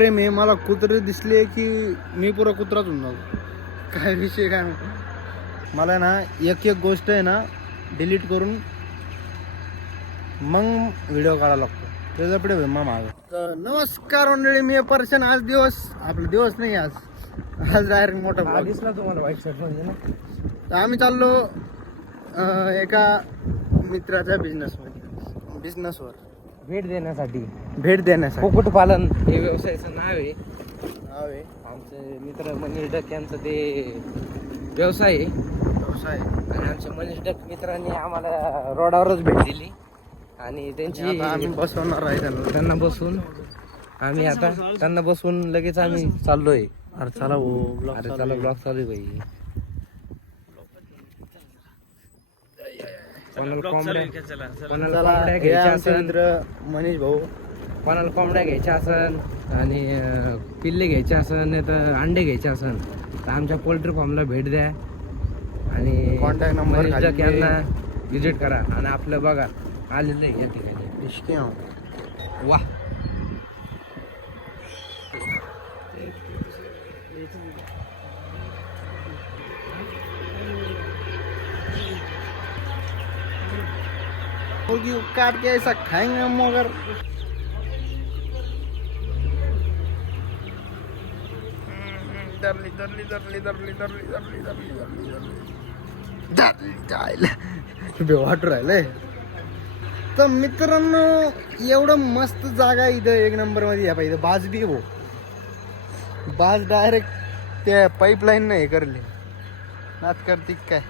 प्रेम आहे. मला कुत्रे दिसले की मी पुरा कुत्राच होऊन जातो. काय विषय काय माहिती. मला ना एक गोष्ट आहे ना डिलीट करून मग व्हिडिओ काढायला लागतो. त्याच्या पुढे विमा माग. तर नमस्कार मंडळी, मी पर्सन. आज दिवस आपला दिवस नाही, आज डायरेक्ट मोठा vlog. दिसला तुम्हाला व्हाईट शर्ट मध्ये ना. तर आम्ही चाललो एका मित्राच्या बिझनेसवर भेट देण्यासाठी. कुक्कुटपालन हे व्यवसायाचं नाव आहे. आहे. आमचे मित्र मनीष डक यांचं ते व्यवसाय आहे. व्यवसाय. आणि आमच्या मनीष डक मित्रांनी आम्हाला रोडावरच भेट दिली आणि त्यांची आता आम्ही बसवणार आहे त्यांना बसून लगेच आम्ही चाललोय. अरे चला भाऊ, अरे चला ब्लॉग चालू आहे बाई. कोणाला कोंबड्या घ्यायच्या असन, मनीष भाऊ, कोणाला कोंबड्या घ्यायच्या असन आणि पिल्ले घ्यायचे असन, नाही तर अंडे घ्यायचे असन तर आमच्या पोल्ट्री फार्मला भेट द्या आणि कॉन्टॅक्ट नंबर मनीष डक यांना विजिट करा. आणि आपलं बघा आलेलं आहे या ठिकाणी. इश्के वा, मुर्गी काट के ऐसा खाएंगे हम. मगर वाटू राहिलंय. तर मित्रांनो, एवढं मस्त जागा इथं एक नंबर मध्ये या पाहिजे. बाज बी हो, बाज डायरेक्ट त्या पाईपलाईन नाही करले नाच करते काय.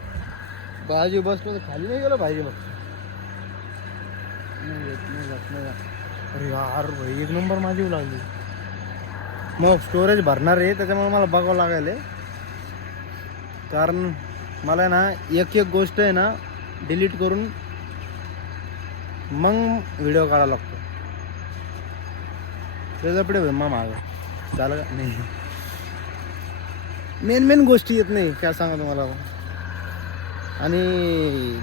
बाजू बसलो तर खाली नाही गेलो पाहिजे. मग अरे यार भाई, एक नंबर माझी येऊ लागली. मग स्टोरेज भरणार आहे, त्याच्यामुळे मला बघावं लागेल. कारण मला ना एक गोष्ट आहे ना डिलीट करून मग व्हिडिओ काढायला लागतो. त्याच्या पुढे विमा माग झालं का नाही. मेन गोष्टी येत नाही, काय सांगा तुम्हाला. आणि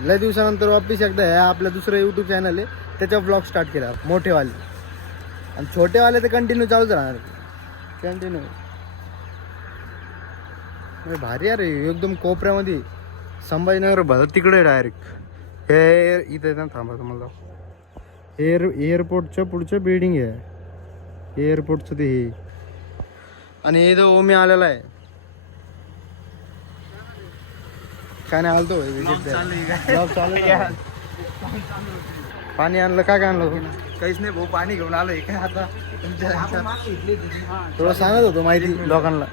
लय दिवसानंतर वापिस एकदा ह्या आपलं दुसरं यूट्यूब चॅनल आहे, त्याचा ब्लॉग स्टार्ट केला मोठेवाले. आणि छोटेवाले तर कंटिन्यू चालूच राहणार. कंटिन्यू भारी. अरे एकदम कोपऱ्यामध्ये संभाजीनगर भरत तिकडे डायरेक्ट. हे इथं येतं थांबा तुम्हाला. एअरपोर्टच्या पुढचं बिल्डिंग आहे, एअरपोर्टचं ते हे. आणि हे जो ओमी आलेला आहे, काय नाही आलतो विजिट चालू. पाणी आणलं, काय आणलं? काहीच नाही भाऊ, पाणी घेऊन आलोय काय आता. थोडं सांगत होतो माहिती लोकांना.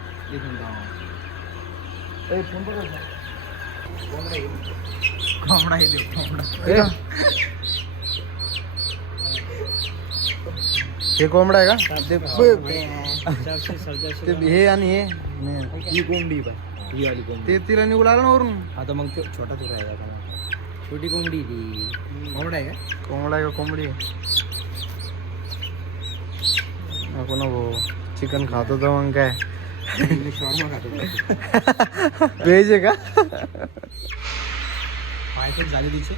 हे कोंबडा आहे का? ते हे आणि हे ही कोंबडी ही आली कोंबडी. ते तिला निघू लागलं ना वरून. आता मग तो छोटा तुरा आहे आता. छोटी कोंबडी ती कोंबडा आहे का? कोंबडा आहे का कोंबडी? नको ना भाऊ, चिकन खातो तर मग काय. शॉर्मा खातो. व्हेज आहे का? पायथच झाले तिचे.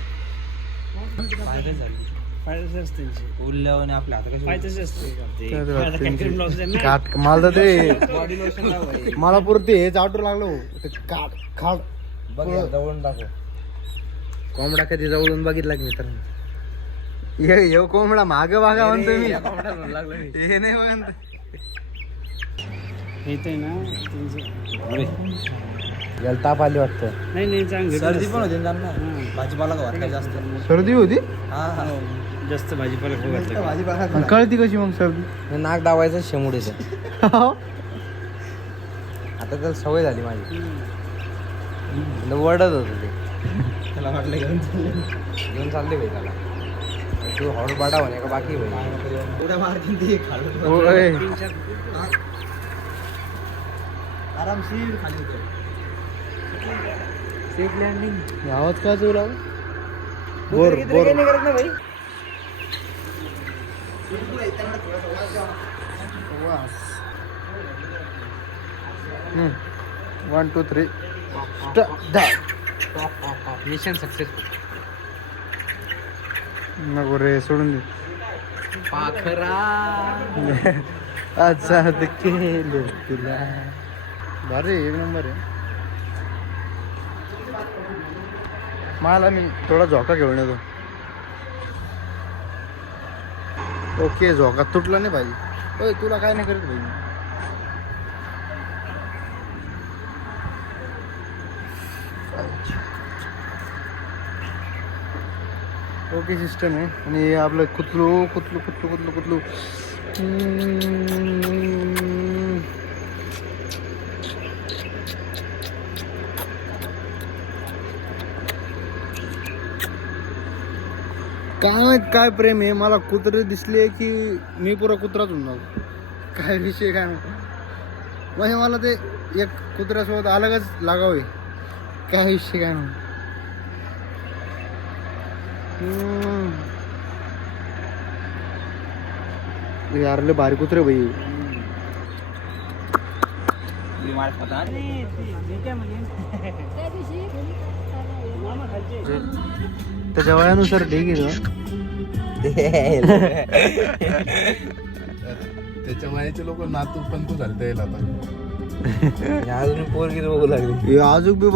पायथच झाले उरल्यावर आपल्या आता काट मला तर ते बॉडी लोशन मला पुरते हेच आठवू लागलो. ते काट खाट बघ जवळून दाखव. कोंबडा कधी जवळून बघितला की मित्रांनो. ये कोंबडा माग भागा म्हणतो मी. हे नाही म्हणत. याला ताप आली वाटतं. नाही चांगली सर्दी पण होती त्यांना. भाजीपाला वाटतं जास्त. सर्दी होती. हा जास्त भाजीपाला खाऊ घातला. भाजीपाला कळती कशी मग सर्दी? नाक दाबायचं शेमुडीचं. आता त्याला सवय झाली माझी. वडत होत ते. त्याला वाटलं घेऊन चालले भाई त्याला. तू हॉट बाटा म्हणे का बाकी भाई उड्या मारतील ते खाल्लं. आरामशीर खाली होतं. Safe landing. आवाज काय चोला? बोर बोर नाही करत ना भाई. 1 2 3 मिशन सक्सेसफुल. नको रे, सोडून दे. पाखरा आजाद केलं तुला. भारी एक नंबर आहे. मला मी थोडा झोका घेऊन येतो. ओके झोका तुटला नाही पाहिजे. ओय तुला काय नाही करत भाई. ओके सिस्टम आहे. आणि आपलं कुतलू कुतलू कुतलू कुतलू कुतलू काय माहित काय प्रेम आहे. मला कुत्रे दिसले की मी पुरा कुत्राच होऊन जातो. काय विषय काय माहित. म्हणजे मला ते एक कुत्र्यासोबत अलगच लागावे. काय विषय काय माहित. यारले भारी कुत्रे भाई. त्याच्या वयानुसार ठीक आहे. त्याच्या वयाचे लोक नातू पण तू झालता येईल आता. अजून पोरगी बघू लागली. अजून बी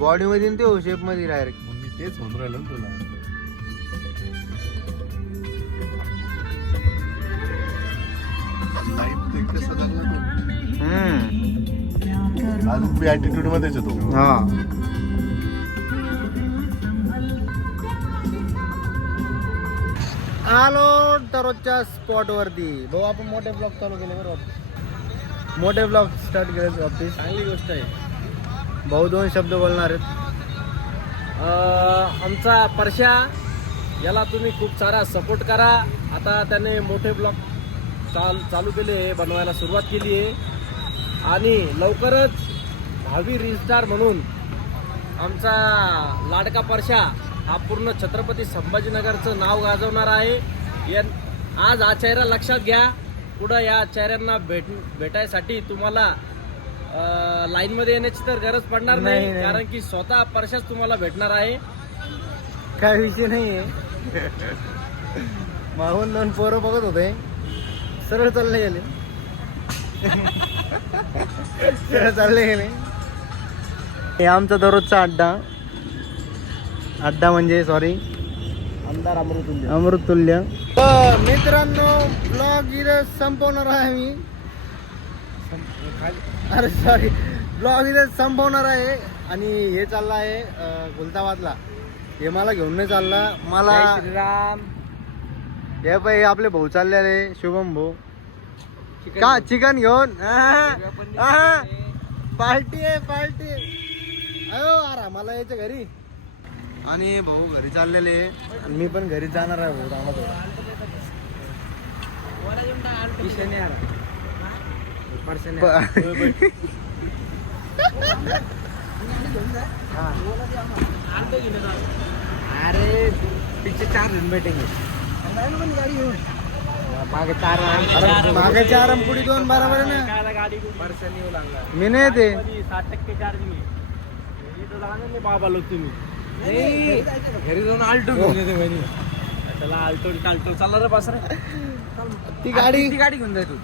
बॉडी मध्ये न ते शेप मध्ये डायरेक्ट. मग मी तेच म्हणून राहिलो ना तुला. Life तर कसं जगला तू. अजून बी ऍटिट्यूड मध्येच येतो. हा आलो दररोजच्या स्पॉट वरती भाऊ. आपण मोठे ब्लॉग चालू केले बरोबर. मोठे ब्लॉग स्टार्ट केले वापस. चांगली गोष्ट आहे. भाऊ 2 शब्द बोलणार आहेत. आमचा परश्या याला तुम्ही खूप सारा सपोर्ट करा. आता त्याने मोठे ब्लॉग चालू केले, बनवायला सुरुवात केली आहे. आणि लवकरच भावी रील स्टार म्हणून आमचा लाडका परश्या हा पूर्ण छत्रपती संभाजीनगरचं नाव गाजवणार आहे. आज हा चेहरा लक्षात घ्या. पुढं या चेहऱ्यांना भेटायसाठी तुम्हाला लाईनमध्ये येण्याची तर गरज पडणार नाही, नाही. कारण की स्वतः परशाच तुम्हाला भेटणार आहे. काय विषय नाहीये. मागून 2 पोरं बघत होते, सरळ चालले गेले. सरळ चालले गेले. हे आमचा दररोजचा अड्डा म्हणजे सॉरी आमदार अमृतुल्य. अमृतुल्य. मित्रांनो ब्लॉग इथं संपवणार आहे मी. अरे सॉरी ब्लॉग इथं संपवणार आहे. आणि हे चाललं आहे गुलताबादला. हे मला घेऊन नाही चालला. मला श्रीराम. हे पाय आपले भाऊ चाललेले शुभम भाऊ. का चिकन घेऊन पार्टी आहे पार्टी. अयो अरे मला यायचं घरी. आणि भाऊ घरी चाललेले आणि मी पण घरी जाणार आहे भाऊ. चांगला अरे पीछे 4 दिन बैठेंगे. मागे 4 मागे 4 आणि पुढे 2 बरोबर आहे ना. गाडी पर्सन येऊ लागला. मी नाही ते 60% चार्जिंग आहे. बाबा लोक तुम्ही नाही, घरी जाऊन आल्टो घेऊन येते म्हणे. त्याला आल्टो चालला रे पास रे. ती गाडी ती गाडी घेऊन जाय तू.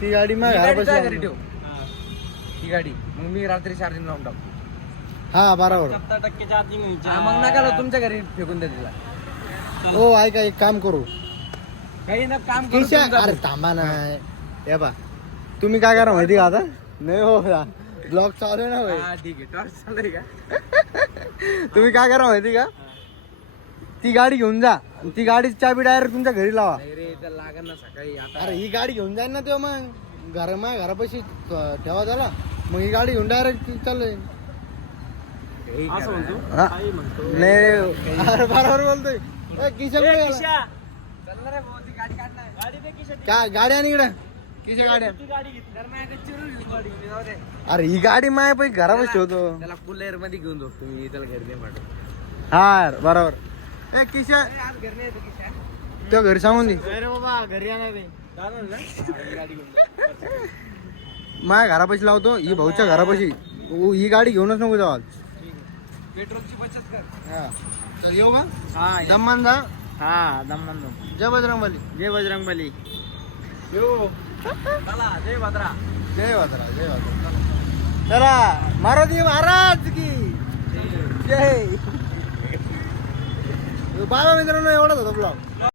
ती गाडी मग ती गाडी तुझ्या घरी घरापाशी. ठेव. ती गाडी मग मी रात्री चार्जिंग लावून टाकतो. हा बरोबर. 70% चार्जिंग मग नका लावू, तुमच्या घरी फेकून द्या तिला. हो ऐका एक काम करू. काही ना काम करू किशा तुमचं. अरे थांबा ना. हे बा तुम्ही काय करा माहिती का आता. नाही हो ब्लॉग चालू आहे ना भाई. हा ठीक आहे. टॉर्च चालू आहे का? तुम्ही काय करा माहिती का. ती गाडी घेऊन जा. आणि ती गाडीची चाबी डायरेक्ट तुमच्या घरी लावा. नाही रे, तर लागेल ना सकाळी. आता अरे ही गाडी घेऊन जाईल ना तेव्हा मग माझ्या घरापाशी ठेवा त्याला. मग ही गाडी घेऊन डायरेक्ट चालले. काही असं करा. म्हणतो. हा? काही म्हणतो. नाही रे अरे बरोबर बोलतोय. किशोर ए, कुठे गेला? किशा, चल रे भाऊ, ती गाडी काढ ना. गाडी दे किशा. काय गाड्या आणि इकडं किशा गाड्या. ती गाडी घेतली. तर माझ्याकडे चिरून घेऊन गाडी घेऊन जाऊ दे. अरे ही गाडी माझ्या पैकी घरापाशी ठेवतो. त्याला कूलर मध्ये घेऊन जाऊ तुम्ही. त्याला घरी दे पाठव. हा बरोबर. ए किशा आज घर नाही येतो किशा. तो घरी सांगून दे. अरे बाबा घरी येणार रे. जाणार ना? ही गाडी घेऊन जा. माझ्या घरापाशी लावतो. ही भाऊच्या घरापाशी. ही गाडी घेऊनच नको जाऊ आज. पेट्रोलची बचत कर. हा चल येऊ का. हा दम्मान जा. हा दमन जय बजरंगबली. जय बजरंगबली. येऊ. चला जय भद्रा. जय वादरा जय वादरा. चला मारुती महाराज की जय. बाळा मित्रांनो एवढाच होता ब्लॉग.